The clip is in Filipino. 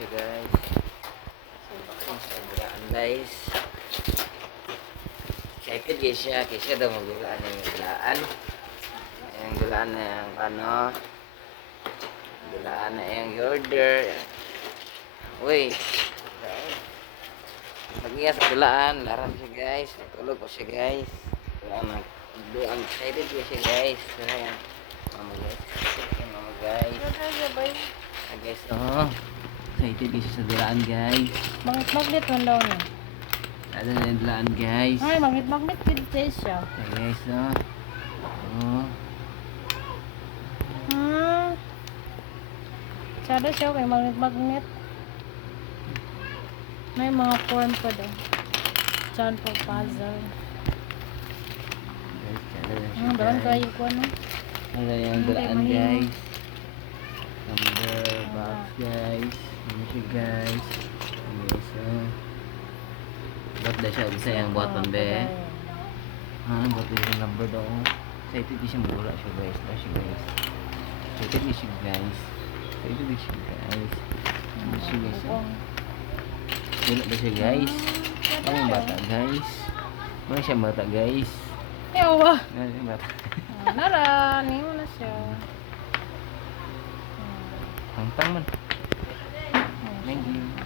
siya guys. Unboxing sa dulaan guys. Excited guys siya. Kaya siya daw magdulaan yung dulaan. Yung dulaan na yung ano. Dulaan na yung order. Uy. Pag-iya sa dulaan. Larang siya guys. Tulog ko siya guys. Dulaan. Excited guys siya guys. Kaya mama guys. Mama guys. Guys, oh. Excited guys sa dulaan guys. Magnet man daw niya. Ada na yung dulaan guys. Ay, magnet dito siya. Okay guys, oh. Oh. Sada siya kay magnet. May mga form pa daw. Diyan po puzzle. Guys, ada na siya Doon guys. kayo ko ano. Ada yung dulaan guys. Number box guys. Ano siya guys. Guys, oh. Buat dah siya. Bisa yang buat be. Buat yung number daw. Excited di siya mura siya guys. Guys. Excited di siya guys. Excited di siya guys. Ano siya guys. Wala ba siya guys? Ano yung bata guys? Ano siya bata guys? Ewa. Ano siya bata? Nara, niyo na siya. Hangtang man. Thank you.